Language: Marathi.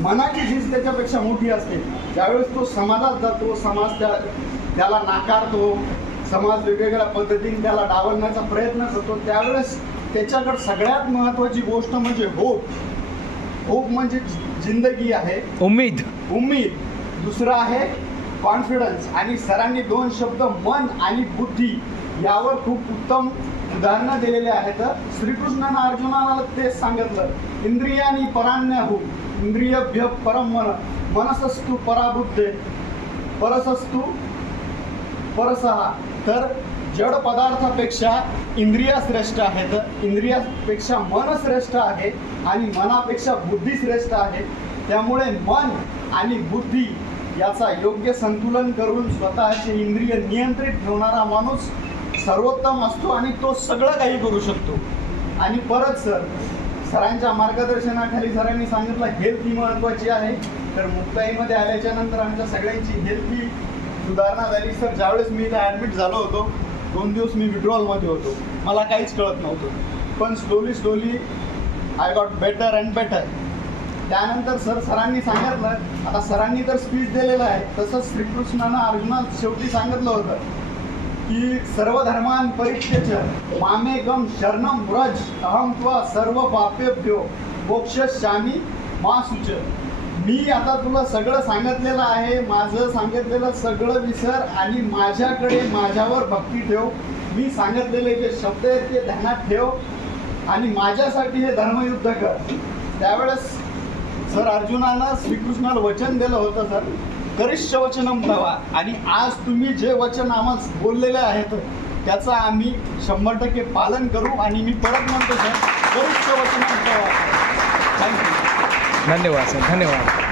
मनाची झीज त्याच्यापेक्षा मोठी असते. ज्यावेळेस तो समाजात जातो, समाज त्याला नाकारतो, समाज वेगवेगळ्या पद्धतीने त्याला डावलण्याचा प्रयत्न करतो, त्यावेळेस त्याच्याकडे सगळ्यात महत्त्वाची गोष्ट म्हणजे होप म्हणजे जिंदगी आहे, उम्मीद. दुसरं आहे कॉन्फिडन्स. आणि सरांनी 2 शब्द मन आणि बुद्धी यावर खूप उत्तम उदाहरणं दिलेले आहेत. श्रीकृष्णानं अर्जुनाला तेच सांगितलं, इंद्रियानी पराण्यहु इंद्रियभ्य परम मन मनसस्तु पराबुद्धे परसस्तु परसहा. तर जड पदार्थापेक्षा इंद्रिया श्रेष्ठ आहेत, इंद्रियापेक्षा मन श्रेष्ठ आहे आणि मनापेक्षा बुद्धी श्रेष्ठ आहे. त्यामुळे मन आणि बुद्धी याचा योग्य संतुलन करून स्वतःचे इंद्रिय नियंत्रित ठेवणारा माणूस सर्वोत्तम असतो आणि तो सगळं काही करू शकतो. आणि परत सरांच्या मार्गदर्शनाखाली सरांनी सांगितलं हेल्थ ही महत्त्वाची आहे. तर मुक्ताईमध्ये आल्याच्या नंतर आमच्या सगळ्यांची हेल्थ ही सुधारणा झाली. सर, ज्यावेळेस मी इथे ॲडमिट झालो होतो 2 दिवस मी विड्रॉलमध्ये होतो, मला काहीच कळत नव्हतं. पण slowly I got better and better. त्यानंतर सरांनी सांगितलं, आता सरांनी तर स्पीच दिलेलं आहे, तसंच श्रीकृष्णानं अर्जुनाला शेवटी सांगितलं होतं की सर्व धर्मान परित्यज्य मामेकम शरणम व्रज अहम त्वा सर्व पापेभ्यो मोक्षयिष्यामि मा शुच. मी आता तुला सगळं सांगितलेलं आहे, माझं सांगितलेलं सगळं विसर आणि माझ्याकडे माझ्यावर भक्ती ठेव. मी सांगितलेले जे शब्द आहेत ते ध्यानात ठेव आणि माझ्यासाठी हे धर्मयुद्ध कर. त्यावेळेस सर अर्जुनानं श्रीकृष्णाला वचन दिलं होतं, सर करिष्य वचनम तवा. आणि आज तुम्ही जे वचन आम्हाला बोललेले आहेत त्याचं आम्ही 100% पालन करू. आणि मी परत म्हणतो सर, करिष्य वचनम तवा. थँक्यू. धन्यवाद सर, धन्यवाद.